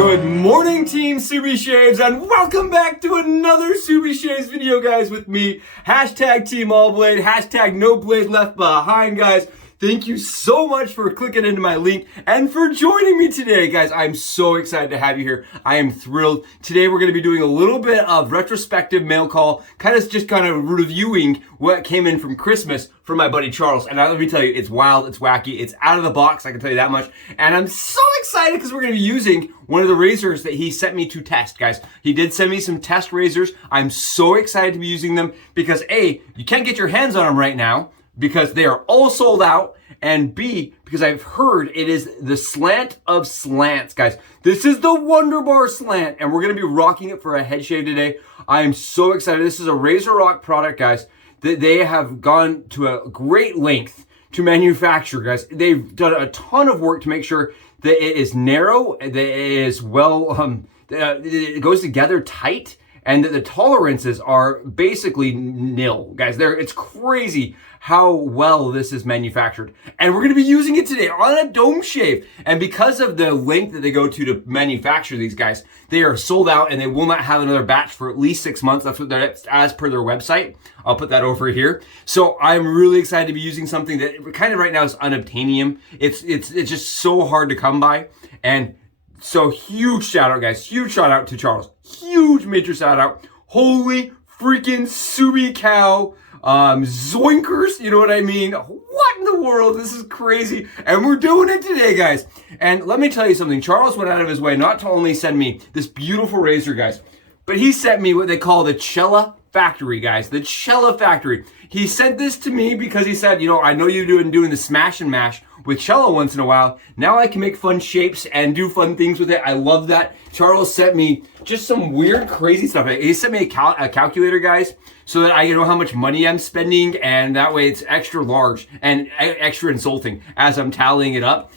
Good morning, Team Subi Shaves, and welcome back to another Subi Shaves video, guys, with me. Hashtag Team All Blade, hashtag No Blade Left Behind, guys. Thank you so much for clicking into my link and for joining me today, guys. I'm so excited to have you here. I am thrilled. Today we're going to be doing a little bit of retrospective mail call, kind of reviewing what came in from Christmas from my buddy Charles. And let me tell you, it's wild, it's wacky, it's out of the box, I can tell you that much. And I'm so excited because we're going to be using one of the razors that he sent me to test, guys. He did send me some test razors. I'm so excited to be using them because A, you can't get your hands on them right now, because they are all sold out, and B, because I've heard it is the slant of slants, guys. This is the Wunderbar slant, and we're going to be rocking it for a head shave today. I am so excited. This is a Razorrock product, guys, that they have gone to a great length to manufacture, guys. They've done a ton of work to make sure that it is narrow, that it is well, it goes together tight, and that the tolerances are basically nil, guys. It's crazy how well this is manufactured. And we're gonna be using it today on a dome shave. And because of the length that they go to manufacture these, guys, they are sold out and they will not have another batch for at least 6 months. That's what they're, as per their website. I'll put that over here. So I'm really excited to be using something that kind of right now is unobtainium. It's just so hard to come by. And so huge shout out, guys. Huge shout out to Charles. Huge major shout out. Holy freaking Subi cow. Zoinkers, you know what I mean? What in the world? This is crazy. And we're doing it today, guys. And let me tell you something. Charles went out of his way not to only send me this beautiful razor, guys, but he sent me what they call the Cella Factory, guys. The Cella Factory. He sent this to me because he said, you know, I know you're doing the smash and mash with cello once in a while. Now I can make fun shapes and do fun things with it. I love that. Charles sent me just some weird, crazy stuff. He sent me a calculator, guys, so that I know how much money I'm spending, and that way it's extra large and extra insulting as I'm tallying it up.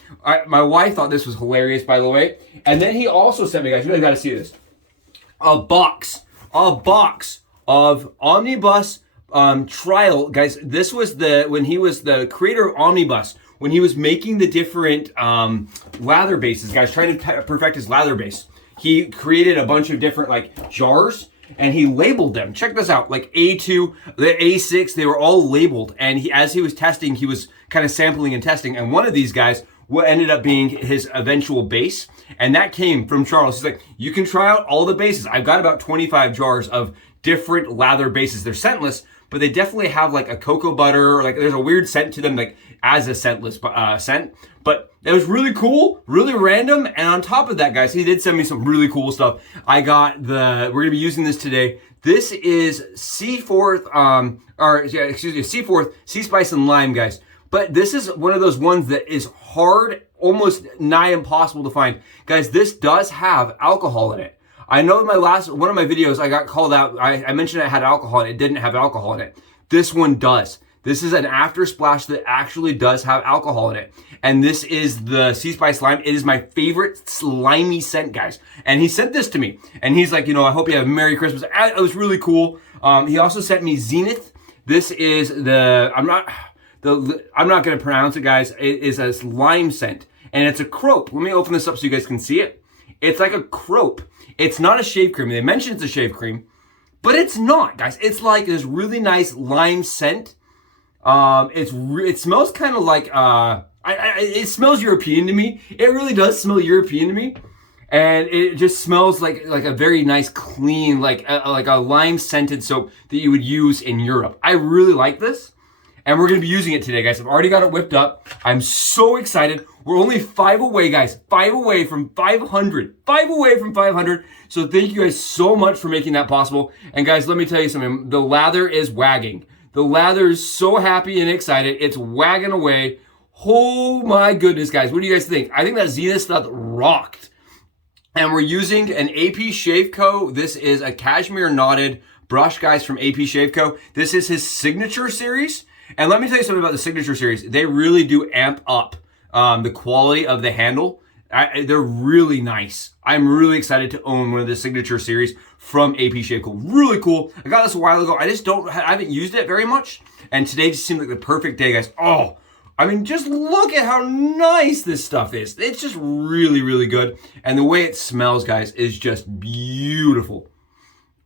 My wife thought this was hilarious, by the way. And then he also sent me, guys, you really got to see this, a box of Omnibus trial, guys. This was when he was the creator of Omnibus, when he was making the different lather bases, guys, trying to perfect his lather base. He created a bunch of different like jars and he labeled them. Check this out, like A2, the A6, they were all labeled. And as he was testing, he was kind of sampling and testing. And one of these guys what ended up being his eventual base. And that came from Charles. He's like, you can try out all the bases. I've got about 25 jars of different lather bases. They're scentless, but they definitely have like a cocoa butter, or like there's a weird scent to them, like as a scentless scent. But it was really cool, really random. And on top of that, guys, he did send me some really cool stuff. I got we're gonna be using this today. This is Seaforth, Seaforth Sea Spice and Lime, guys. But this is one of those ones that is hard, almost nigh impossible to find. Guys, this does have alcohol in it. I know in one of my videos, I got called out. I mentioned it had alcohol in it. It didn't have alcohol in it. This one does. This is an after splash that actually does have alcohol in it. And this is the Sea Spice Lime. It is my favorite slimy scent, guys. And he sent this to me. And he's like, you know, I hope you have a Merry Christmas. It was really cool. He also sent me Zenith. This is I'm not going to pronounce it, guys. It is a lime scent. And it's a crope. Let me open this up so you guys can see it. It's like a crope. It's not a shave cream. They mentioned it's a shave cream, but it's not, guys. It's like this really nice lime scent. It smells kind of like, it smells European to me. It really does smell European to me. And it just smells like a very nice, clean, like a lime scented soap that you would use in Europe. I really like this. And we're going to be using it today, guys. I've already got it whipped up. I'm so excited. We're only 5 away, guys. 5 away from 500. 5 away from 500. So thank you guys so much for making that possible. And guys, let me tell you something. The lather is wagging. The lather is so happy and excited. It's wagging away. Oh my goodness, guys. What do you guys think? I think that Zenith stuff rocked. And we're using an AP SHAVECO. This is a Cashmere knotted brush, guys, from AP SHAVECO. This is his signature series. And let me tell you something about the signature series. They really do amp up the quality of the handle. They're really nice. I'm really excited to own one of the signature series from AP SHAVECO. Really cool. I got this a while ago. I haven't used it very much. And today just seemed like the perfect day, guys. Oh, I mean, just look at how nice this stuff is. It's just really, really good. And the way it smells, guys, is just beautiful.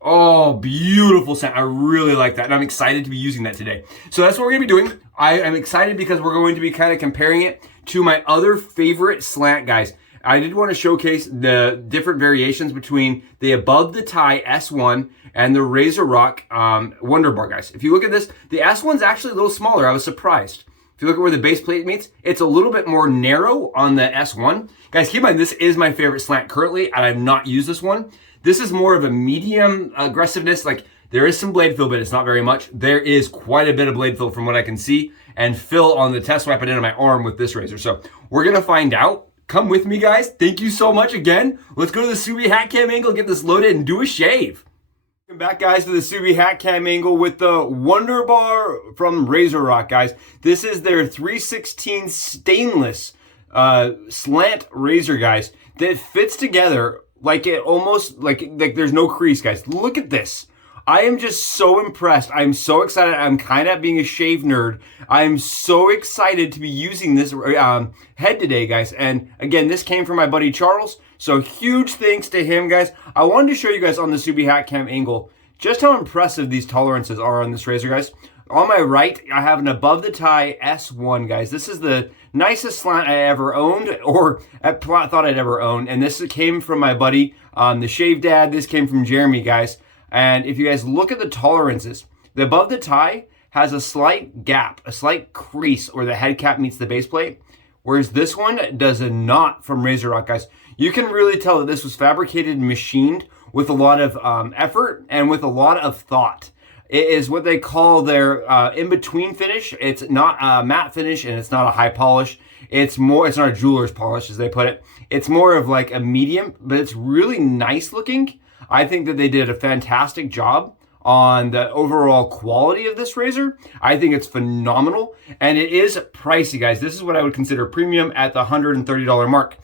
Oh, beautiful scent. I really like that. And I'm excited to be using that today. So that's what we're going to be doing. I am excited because we're going to be kind of comparing it to my other favorite Slant, guys. I did want to showcase the different variations between the Above the Tie S1 and the Razorock Wunderbar, guys. If you look at this, the S1's actually a little smaller. I was surprised. If you look at where the base plate meets, it's a little bit more narrow on the S1. Guys, keep in mind, this is my favorite Slant currently, and I've not used this one. This is more of a medium aggressiveness. Like, there is some blade fill, but it's not very much. There is quite a bit of blade fill from what I can see, and fill on the test swipe I did on my arm with this razor. So we're gonna find out. Come with me, guys. Thank you so much again. Let's go to the Subi hat cam angle, get this loaded, and do a shave. Welcome back, guys, to the Subi hat cam angle with the Wunderbar from Razorrock, guys. This is their 316 stainless slant razor, guys, that fits together like it almost like there's no crease, guys. Look at this. I am just so impressed. I'm so excited. I'm kind of being a shave nerd. I'm so excited to be using this head today, guys. And again, this came from my buddy Charles. So huge thanks to him, guys. I wanted to show you guys on the Subi hat cam angle just how impressive these tolerances are on this razor, guys. On my right, I have an Above the Tie S1, guys. This is the nicest slant I ever owned, or I thought I'd ever own. And this came from my buddy, the Shave Dad. This came from Jeremy, guys. And if you guys look at the tolerances, the Above the Tie has a slight gap, a slight crease where the head cap meets the base plate, whereas this one does not from Razorrock, guys. You can really tell that this was fabricated and machined with a lot of effort and with a lot of thought. It is what they call their in-between finish. It's not a matte finish and it's not a high polish. It's not a jeweler's polish, as they put it. It's more of like a medium, but it's really nice looking. I think that they did a fantastic job on the overall quality of this razor. I think it's phenomenal, and it is pricey, guys. This is what I would consider premium at the $130 mark.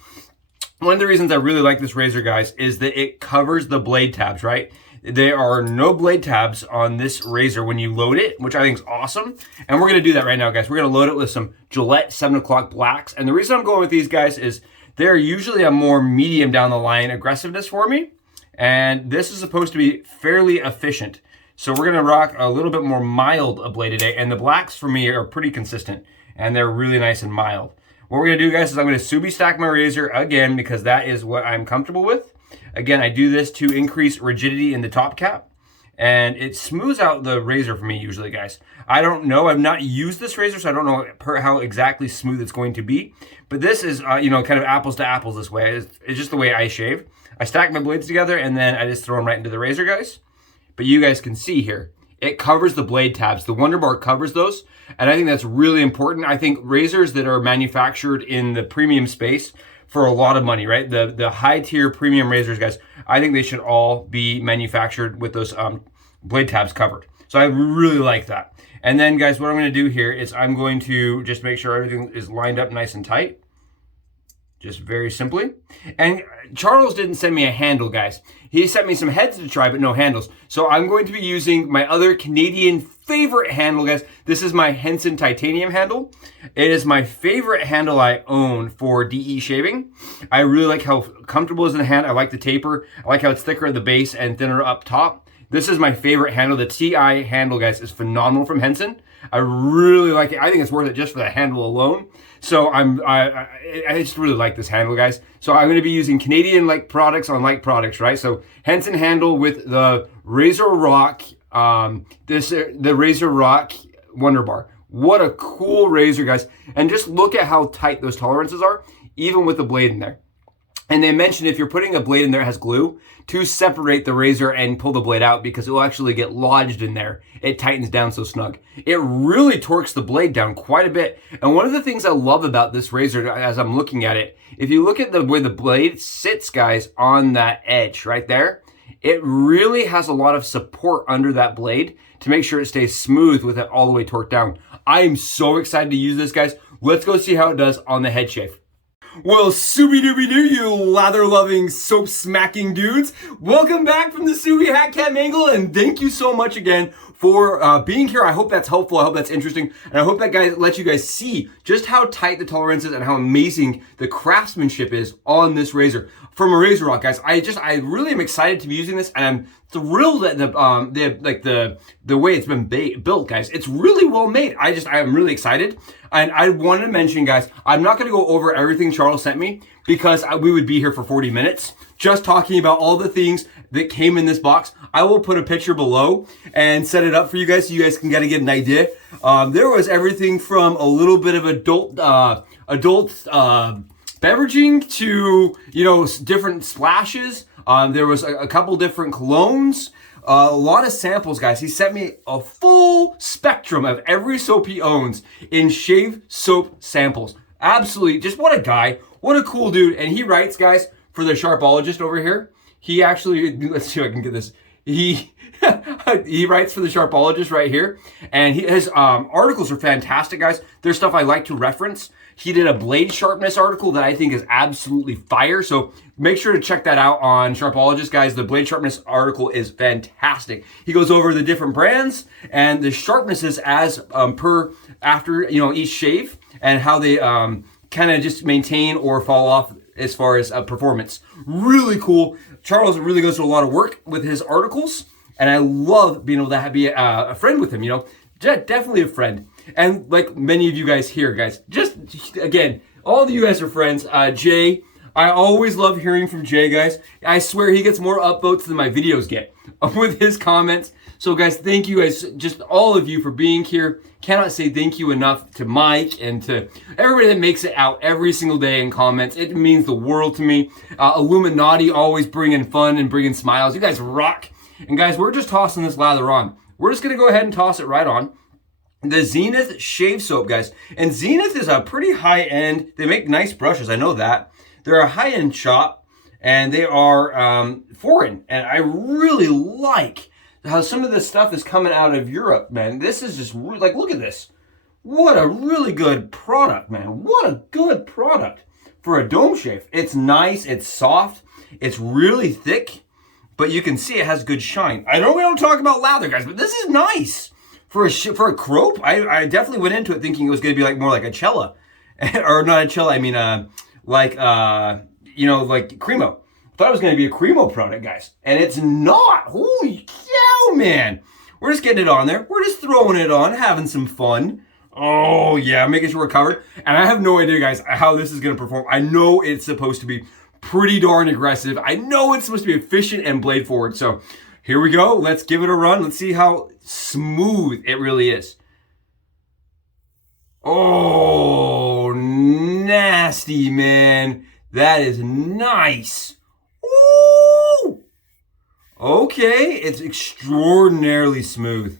One of the reasons I really like this razor, guys, is that it covers the blade tabs, right? There are no blade tabs on this razor when you load it, which I think is awesome. And we're going to do that right now, guys. We're going to load it with some Gillette 7 o'clock blacks. And the reason I'm going with these, guys, is they're usually a more medium down the line aggressiveness for me. And this is supposed to be fairly efficient. So we're going to rock a little bit more mild a blade today. And the blacks for me are pretty consistent. And they're really nice and mild. What we're going to do, guys, is I'm going to Subi stack my razor again because that is what I'm comfortable with. Again, I do this to increase rigidity in the top cap. And it smooths out the razor for me usually, guys. I don't know. I've not used this razor, so I don't know how exactly smooth it's going to be. But this is, kind of apples to apples this way. It's just the way I shave. I stack my blades together, and then I just throw them right into the razor, guys. But you guys can see here, it covers the blade tabs. The Wunderbar covers those, and I think that's really important. I think razors that are manufactured in the premium space for a lot of money, right? The high-tier premium razors, guys, I think they should all be manufactured with those blade tabs covered. So I really like that. And then, guys, what I'm going to do here is I'm going to just make sure everything is lined up nice and tight. Just very simply. And Charles didn't send me a handle, guys. He sent me some heads to try, but no handles. So I'm going to be using my other Canadian favorite handle, guys. This is my Henson titanium handle. It is my favorite handle I own for DE shaving. I really like how comfortable it is in the hand. I like the taper. I like how it's thicker at the base and thinner up top. This is my favorite handle. The TI handle, guys, is phenomenal from Henson. I really like it. I think it's worth it just for the handle alone. So I just really like this handle, guys. So I'm going to be using Canadian-like products on like products, right? So Henson handle with the Razorrock, the Razorrock Wunderbar. What a cool razor, guys. And just look at how tight those tolerances are, even with the blade in there. And they mentioned if you're putting a blade in there that has glue, to separate the razor and pull the blade out because it will actually get lodged in there. It tightens down so snug. It really torques the blade down quite a bit. And one of the things I love about this razor as I'm looking at it, if you look at the way the blade sits, guys, on that edge right there, it really has a lot of support under that blade to make sure it stays smooth with it all the way torqued down. I am so excited to use this, guys. Let's go see how it does on the head shave. Well, Subi-dooby-doo, you lather-loving, soap-smacking dudes. Welcome back from the Subi hat cam angle, and thank you so much again for being here. I hope that's helpful. I hope that's interesting. And I hope that lets you guys see just how tight the tolerance is and how amazing the craftsmanship is on this razor. From a Razorrock, guys, I really am excited to be using this, and I'm thrilled at the way it's been built, guys. It's really well made. I am really excited. And I wanted to mention, guys, I'm not going to go over everything Charles sent me because we would be here for 40 minutes just talking about all the things that came in this box. I will put a picture below and set it up for you guys so you guys can kind of get an idea. There was everything from a little bit of adult beveraging to, you know, different splashes. There was a couple different colognes. A lot of samples, guys. He sent me a full spectrum of every soap he owns in shave soap samples. Absolutely, just what a guy. What a cool dude. And he writes, guys, for the Sharpologist over here. He actually, let's see if I can get this. He writes for the Sharpologist right here. And his articles are fantastic, guys. There's stuff I like to reference. He did a blade sharpness article that I think is absolutely fire. So make sure to check that out on Sharpologist, guys. The blade sharpness article is fantastic. He goes over the different brands and the sharpnesses as after, you know, each shave and how they kind of just maintain or fall off as far as performance. Really cool. Charles really goes to a lot of work with his articles, and I love being able to be a friend with him, you know. Definitely a friend. And like many of you guys here, guys, just again, all of you guys are friends. Jay, I always love hearing from Jay, guys. I swear he gets more upvotes than my videos get with his comments. So guys, thank you guys, just all of you for being here. Cannot say thank you enough to Mike and to everybody that makes it out every single day in comments. It means the world to me. Illuminati always bringing fun and bringing smiles. You guys rock. And guys, we're just tossing this lather on. We're just going to go ahead and toss it right on. The Zenith shave soap, guys. And Zenith is a pretty high-end. They make nice brushes. I know that. They're a high-end shop, and they are foreign. And I really like how some of this stuff is coming out of Europe, man. This is just, like, look at this. What a really good product, man. What a good product for a dome shave. It's nice. It's soft. It's really thick. But you can see it has good shine. I know we don't talk about lather, guys, but this is nice. For a crope, I definitely went into it thinking it was going to be like more like a Cella. Or not a Cella, I mean, you know, like Cremo. Thought it was going to be a Cremo product, guys. And it's not. Holy cow, man. We're just getting it on there. We're just throwing it on, having some fun. Oh, yeah, making sure we're covered. And I have no idea, guys, how this is going to perform. I know it's supposed to be pretty darn aggressive. I know it's supposed to be efficient and blade forward. So here we go. Let's give it a run. Let's see how smooth it really is. Oh, nasty, man. That is nice. Ooh. Okay, it's extraordinarily smooth.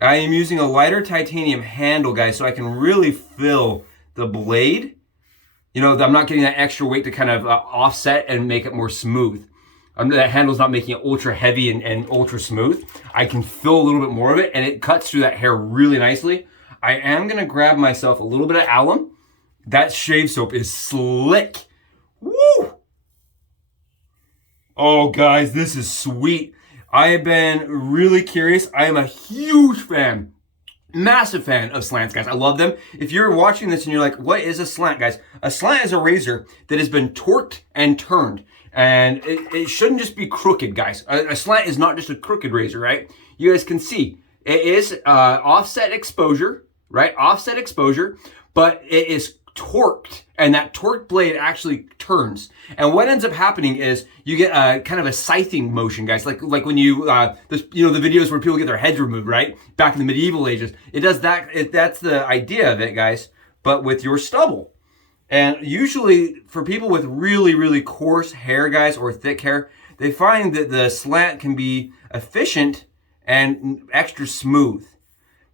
I am using a lighter titanium handle, guys, so I can really feel the blade. You know, I'm not getting that extra weight to kind of offset and make it more smooth. That handle's not making it ultra heavy and ultra smooth. I can feel a little bit more of it, and it cuts through that hair really nicely. I am going to grab myself a little bit of alum. That shave soap is slick. Woo! Oh, guys, this is sweet. I have been really curious. I am a huge fan, massive fan of slants, guys. I love them. If you're watching this and you're like, what is a slant, guys? A slant is a razor that has been torqued and turned. And it shouldn't just be crooked, guys. A slant is not just a crooked razor, right? You guys can see it is offset exposure, right? Offset exposure, but it is torqued, and that torqued blade actually turns. And what ends up happening is you get a kind of a scything motion, guys. Like when you the videos where people get their heads removed, right? Back in the medieval ages, it does that. That's the idea of it, guys. But with your stubble. And usually for people with really, really coarse hair, guys, or thick hair, they find that the slant can be efficient and extra smooth.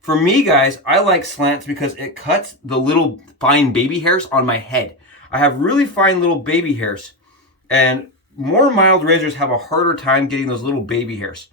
For me, guys, I like slants because it cuts the little fine baby hairs on my head. I have really fine little baby hairs, and more mild razors have a harder time getting those little baby hairs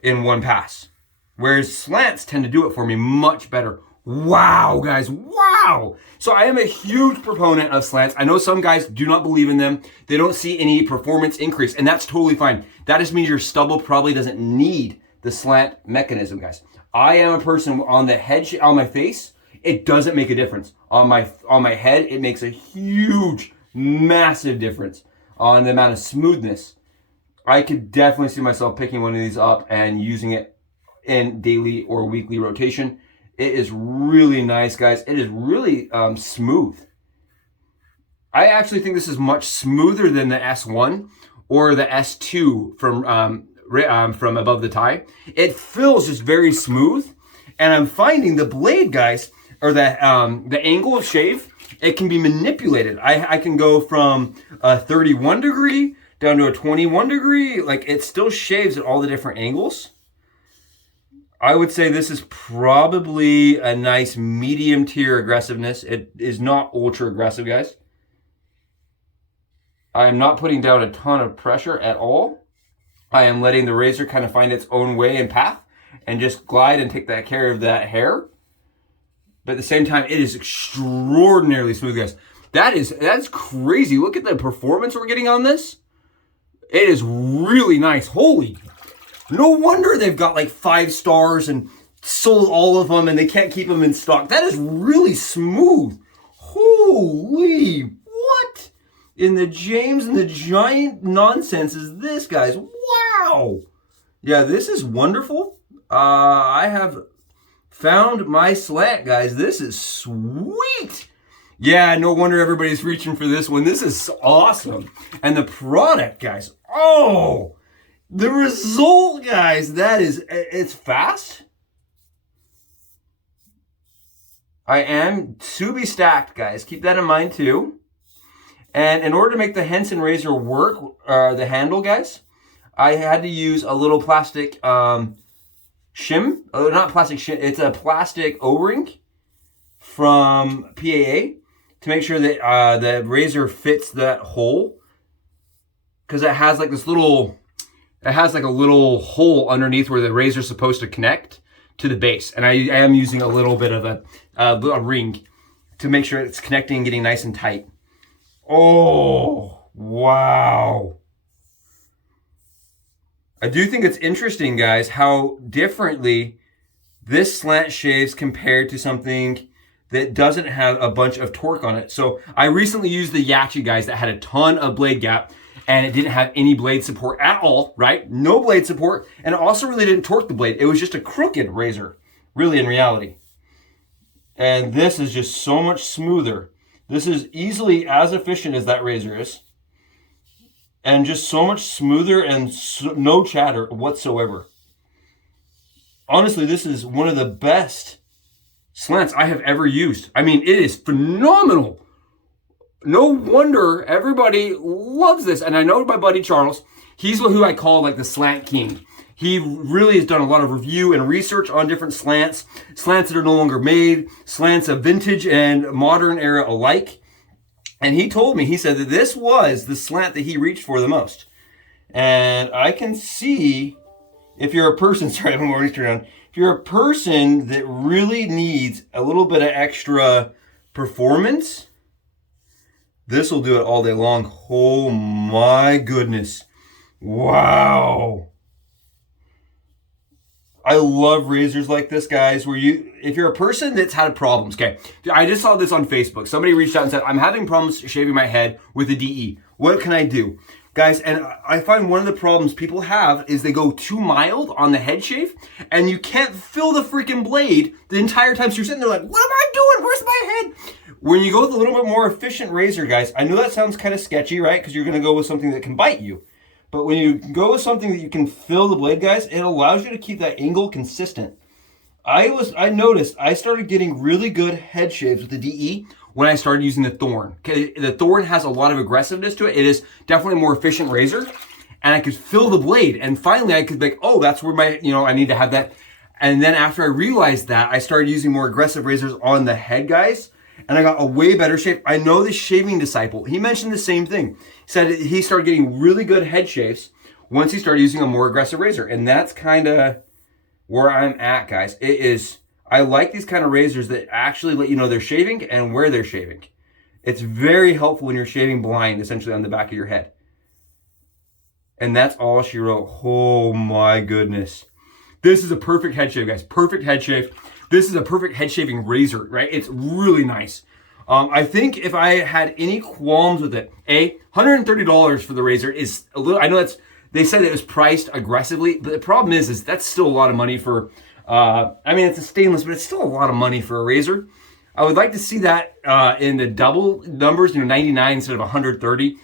in one pass, whereas slants tend to do it for me much better. Wow, guys, wow. So I am a huge proponent of slants. I know some guys do not believe in them. They don't see any performance increase, and that's totally fine. That just means your stubble probably doesn't need the slant mechanism, guys. I am a person on the head, on my face, it doesn't make a difference. On my head, it makes a huge, massive difference on the amount of smoothness. I could definitely see myself picking one of these up and using it in daily or weekly rotation. It is really nice, guys. It is really smooth. I actually think this is much smoother than the S1 or the S2 from above the tie. It feels just very smooth, and I'm finding the blade, guys, or the angle of shave, it can be manipulated. I can go from a 31 degree down to a 21 degree. Like, it still shaves at all the different angles. I would say this is probably a nice medium tier aggressiveness. It is not ultra aggressive, guys. I am not putting down a ton of pressure at all. I am letting the razor kind of find its own way and path and just glide and take that care of that hair. But at the same time, it is extraordinarily smooth, guys. That's crazy. Look at the performance we're getting on this. It is really nice. Holy, no wonder they've got like 5 stars and sold all of them and they can't keep them in stock. That is really smooth. Holy, what in the James and the Giant nonsense is this, guys? Wow. Yeah, this is wonderful. I have found my slant, guys. This is sweet. Yeah, no wonder everybody's reaching for this one. This is awesome. And the product, guys. Oh, the result, guys. It's fast. I am to be stacked, guys. Keep that in mind too. And in order to make the Henson razor work, the handle, guys, I had to use a little plastic shim. Oh, not plastic shim. It's a plastic O-ring from PAA to make sure that the razor fits that hole, because it has like this little, it has like a little hole underneath where the razor is supposed to connect to the base. And I am using a little bit of a ring to make sure it's connecting and getting nice and tight. Oh, wow. I do think it's interesting, guys, how differently this slant shaves compared to something that doesn't have a bunch of torque on it. So I recently used the Yachi, guys, that had a ton of blade gap, and it didn't have any blade support at all, right? No blade support, and it also really didn't torque the blade. It was just a crooked razor, really, in reality. And this is just so much smoother. This is easily as efficient as that razor is, and just so much smoother and no chatter whatsoever. Honestly, this is one of the best slants I have ever used. I mean, it is phenomenal. No wonder everybody loves this. And I know my buddy Charles, he's who I call like the slant king. He really has done a lot of review and research on different slants, slants that are no longer made, slants of vintage and modern era alike. And he told me, he said that this was the slant that he reached for the most. And I can see, if you're a person, sorry, I'm already turned on. If you're a person that really needs a little bit of extra performance, this will do it all day long. Oh my goodness. Wow. I love razors like this, guys, where if you're a person that's had problems, okay, I just saw this on Facebook. Somebody reached out and said, I'm having problems shaving my head with a DE. What can I do? Guys, and I find one of the problems people have is they go too mild on the head shave, and you can't feel the freaking blade the entire time. So you're sitting there like, what am I doing? Where's my head? When you go with a little bit more efficient razor, guys, I know that sounds kind of sketchy, right? Because you're going to go with something that can bite you. But when you go with something that you can feel the blade, guys, it allows you to keep that angle consistent. I noticed I started getting really good head shaves with the DE when I started using the Thorn. Okay, the Thorn has a lot of aggressiveness to it. It is definitely a more efficient razor, and I could feel the blade. And finally, I could be like, oh, that's where my, I need to have that. And then after I realized that, I started using more aggressive razors on the head, guys, and I got a way better shape. I know the Shaving Disciple, he mentioned the same thing. He said he started getting really good head shaves once he started using a more aggressive razor. And that's kind of where I'm at, guys. I like these kind of razors that actually let you know they're shaving and where they're shaving. It's very helpful when you're shaving blind, essentially on the back of your head. And that's all she wrote. Oh my goodness. This is a perfect head shave, guys. Perfect head shave. This is a perfect head shaving razor, right? It's really nice. I think if I had any qualms with it, $130 for the razor is a little, I know they said it was priced aggressively, but the problem is that's still a lot of money for, I mean, it's a stainless, but it's still a lot of money for a razor. I would like to see that in the double numbers, 99 instead of 130.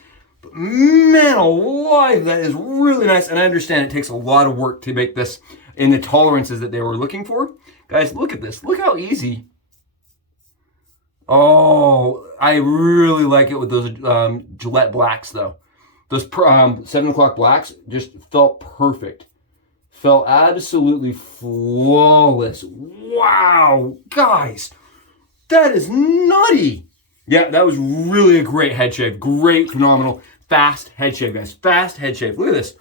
But man alive, that is really nice. And I understand it takes a lot of work to make this in the tolerances that they were looking for. Guys, look at this. Look how easy. Oh, I really like it with those Gillette Blacks, though. Those 7 o'clock blacks just felt perfect. Felt absolutely flawless. Wow, guys, that is nutty. Yeah, that was really a great head shave. Great, phenomenal, fast head shave, guys. Fast head shave. Look at this.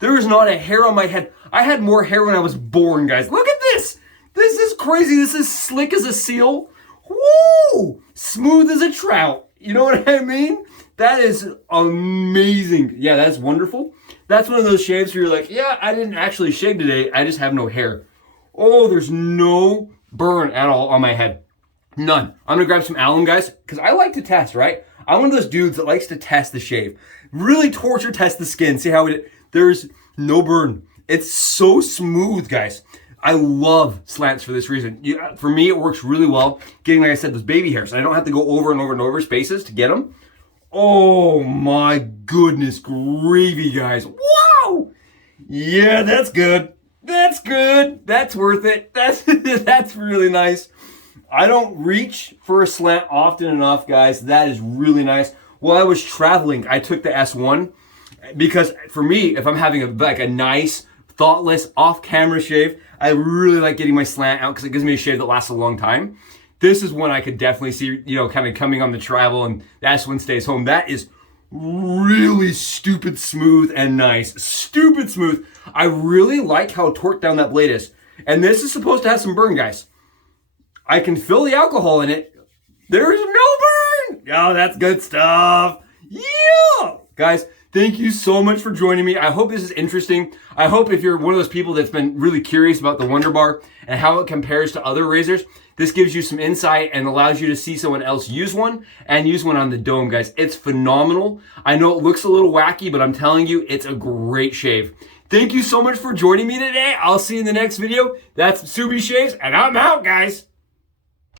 There is not a hair on my head. I had more hair when I was born, guys. Look at this. This is crazy. This is slick as a seal. Woo! Smooth as a trout. You know what I mean? That is amazing. Yeah, that's wonderful. That's one of those shaves where you're like, yeah, I didn't actually shave today. I just have no hair. Oh, there's no burn at all on my head. None. I'm going to grab some alum, guys, because I like to test, right? I'm one of those dudes that likes to test the shave. Really torture test the skin. See how there's no burn. It's so smooth, guys. I love slants for this reason. For me, it works really well getting, like I said, those baby hairs. I don't have to go over and over and over spaces to get them. Oh my goodness gravy, guys. Wow! Yeah, that's good. That's good. That's worth it. That's really nice. I don't reach for a slant often enough, guys. That is really nice. While I was traveling, I took the S1 because for me, if I'm having a nice, thoughtless, off-camera shave, I really like getting my slant out because it gives me a shave that lasts a long time. This is one I could definitely see, kind of coming on the travel, and the S1 stays home. That is really stupid smooth and nice. Stupid smooth. I really like how torqued down that blade is. And this is supposed to have some burn, guys. I can feel the alcohol in it. There's no burn. Oh, that's good stuff. Yeah. Guys, thank you so much for joining me. I hope this is interesting. I hope if you're one of those people that's been really curious about the Wunderbar and how it compares to other razors, this gives you some insight and allows you to see someone else use one and use one on the dome, guys. It's phenomenal. I know it looks a little wacky, but I'm telling you, it's a great shave. Thank you so much for joining me today. I'll see you in the next video. That's Subi Shaves, and I'm out, guys.